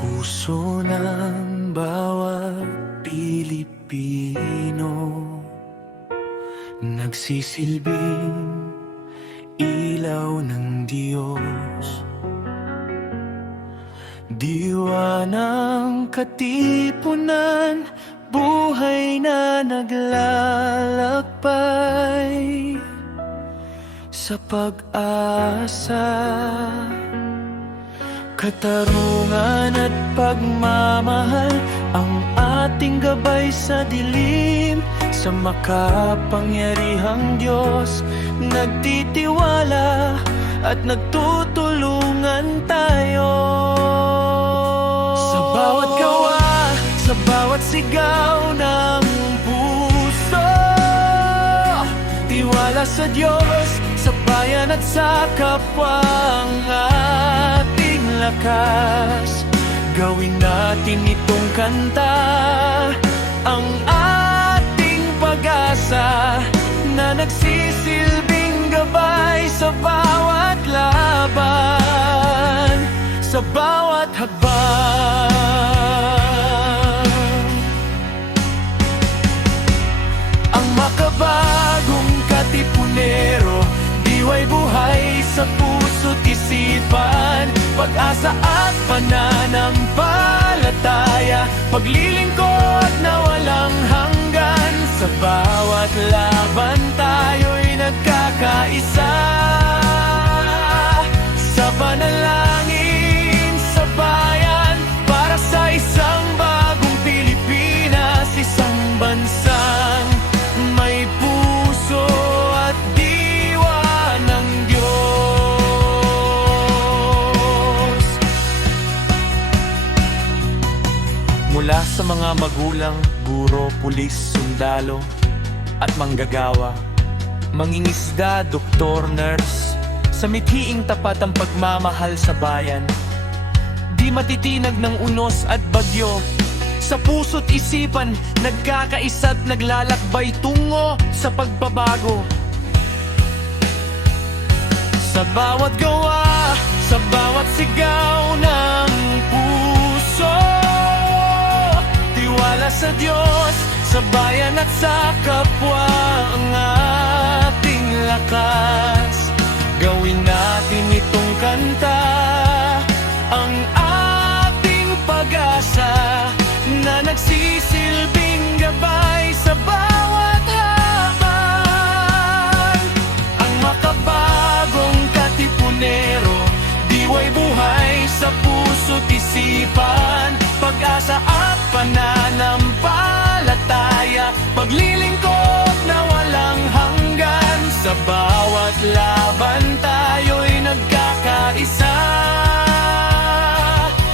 puso ng bawat Pilipino, nagsisilbing ilaw ng Diyos. Diwa ng katipunan, buhay na naglalakbay sa pag-asa. Katarungan at pagmamahal ang ating gabay sa dilim. Sa makapangyarihang Diyos nagtitiwala at nagtutulungan tayo. Sa bawat gawa, sa bawat sigaw ng puso, tiwala sa Diyos, sa bayan at sa kapwa ang ating lakas. Gawin natin itong kanta, ang ating pag-asa, na nagsisilbing gabay sa bawat laban, sa bawat hakbang. Ang makabagong katipunero, diway buhay sa puso't isipan, pag-asa at pananampalataya, paglilingkod na walang hanggan. Sa bawat laban tayo'y nagkakaisa, sa panalangin sa bayan, para sa isang bagong Pilipinas, isang bansang may puso at diwa ng Diyos. Mula sa mga magulang, guro, pulis, sundalo at manggagawa, mangingisda, doktor, nurse, sa mithiing tapat ang pagmamahal sa bayan. Di matitinag ng unos at bagyo, sa puso't isipan nagkakaisa't naglalakbay tungo sa pagbabago. Sa bawat gawa, sa bawat sigaw ng puso, tiwala sa Diyos, sa bayan at sa kapwa ang ating lakas. Gawin natin itong kanta, ang ating pag-asa, na nagsisilbing gabay sa bawat habang. Ang makabagong katipunero, diway buhay sa puso't isipan, pag-asa at pananampalataya, paglilingkod na walang hanggan. Sa bawat laban tayo'y nagkakaisa,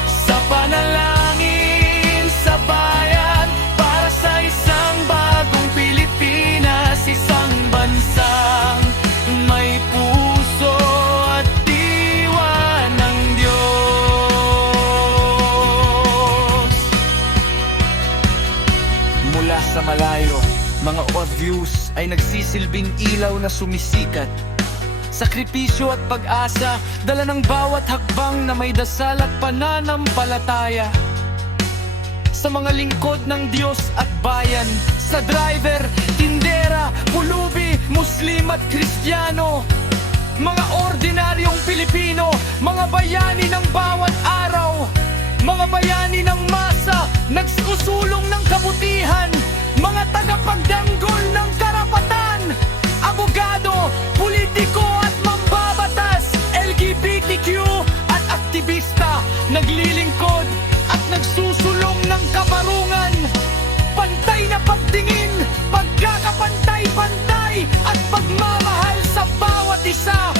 sa panalangin sa bayan, para sa isang bagong Pilipinas, isang bansang may puso at diwa ng Diyos. Mula sa malayo, mga obvious ay nagsisilbing ilaw na sumisikat. Sakripisyo at pag-asa, dala ng bawat hakbang na may dasal at pananampalataya. Sa mga lingkod ng Diyos at bayan, sa driver, tindera, pulubi, Muslim at Kristiyano, mga ordinaryong Pilipino, mga bayani ng bawat araw, mga bayani ng masa, nagsusulong ng kabutihan, mga tagapagdanggol ng karapatan, abogado, politiko at mambabatas, LGBTQ at aktivista, naglilingkod at nagsusulong ng kabarungan, pantay na pagtingin, pagkakapantay-pantay at pagmamahal sa bawat isa.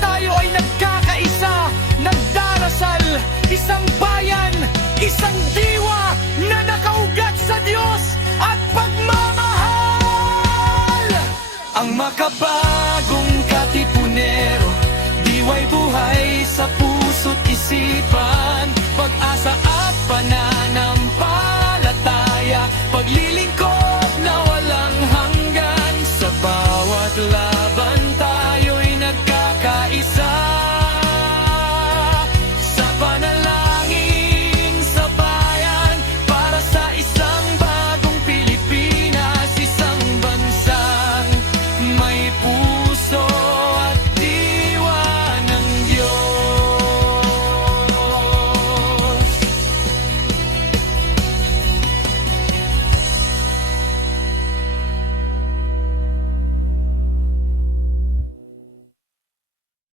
Tayo ay nagkakaisa, nagdarasal, isang bayan, isang diwa na nakaugat sa Diyos at pagmamahal. Ang makabagong katipunero, diway buhay sa puso't isipan, pag-asa at